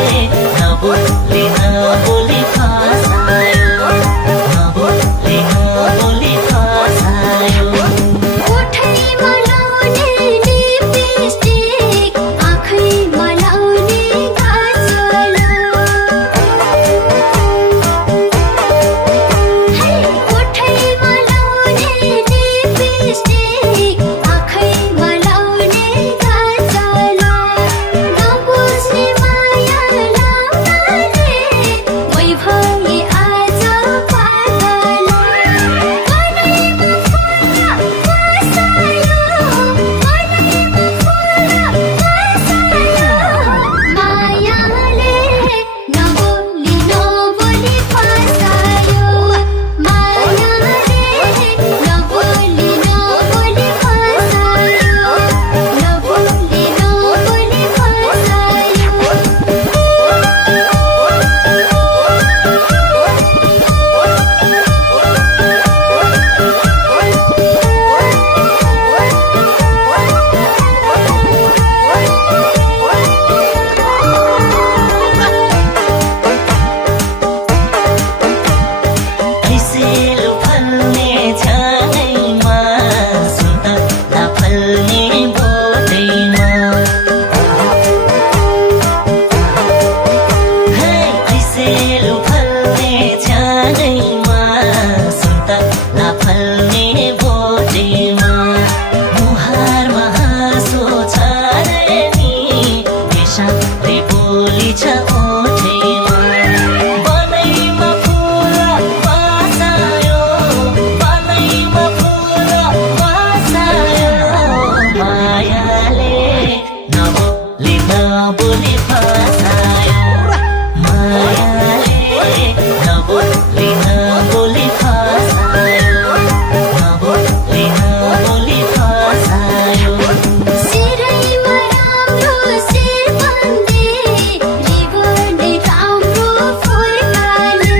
नबोली नबोली फसायो नबोली नबोली फसायो ओठैमा लाउने लिपस्टिक आँखैमा लाउने काजल ओठैमा लाउने लिपस्टिक आँखैमा लाउने काजल नबुझ्ने माया लाउनाले मै भए आज पागल मनैमा फुल बसायो मनैमा फुल बसायो मायाले नबोली नबोली फसायो मायाले नबोली नबोली फसायो नबोली नबोली ऐसे लुफल्ने छानैमा सुन्तला फल्ने बोटैमा ऐसे लुफल्ने छानैमा सुन्तला फल्ने बोटैमा मुहारमा हाँसो छारे नि बेसारै बोली छ ओठैमा बनैमा फुल बसायो बनैमा फुल बसायो मायाले नबोली नबोली फसायो मायाले नबोली नबोली फसायो नबोली नबोली फसायो सिरैमा राम्रो शिरबन्दी रिबनले राम्रो फुर्काले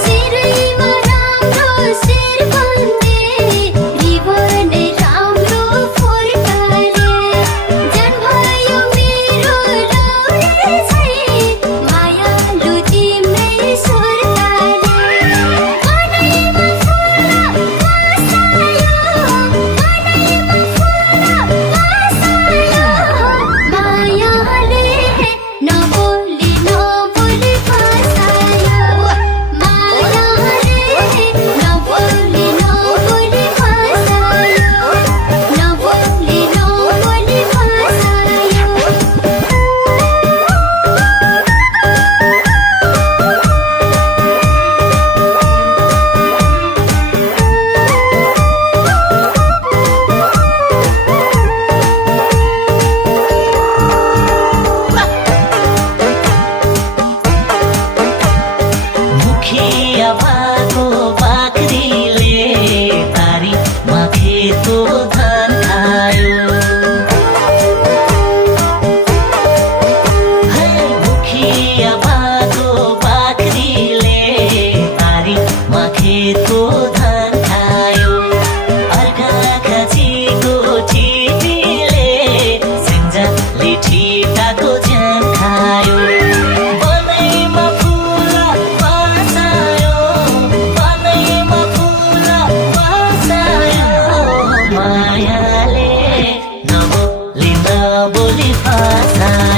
सिरैमा राम्रो शिरबन्दी रिबनले राम्रो फुर्काले जान भयो मेरो लाउने चाहिँ मायालु तिम्रै सुर्ताले मनैमा फुल बसायो मनैमा फुल बसायो मायाले नबोली नबोली फसायो मायाले नबोली नबोली फसायो नबोली नबोली फसायो मुखिया भएको बाख्रीले बारीमा खेतको धान खायो मुखिया भएको बाख्रीले बारीमा खेतको धान खायो अर्का खसीको ठिटीले सिन्जाले ठिटाको ज्यान खायो बनैमा फुल बसायो बनैमा फुल बसायो मायाले नबोली नबोली फसायो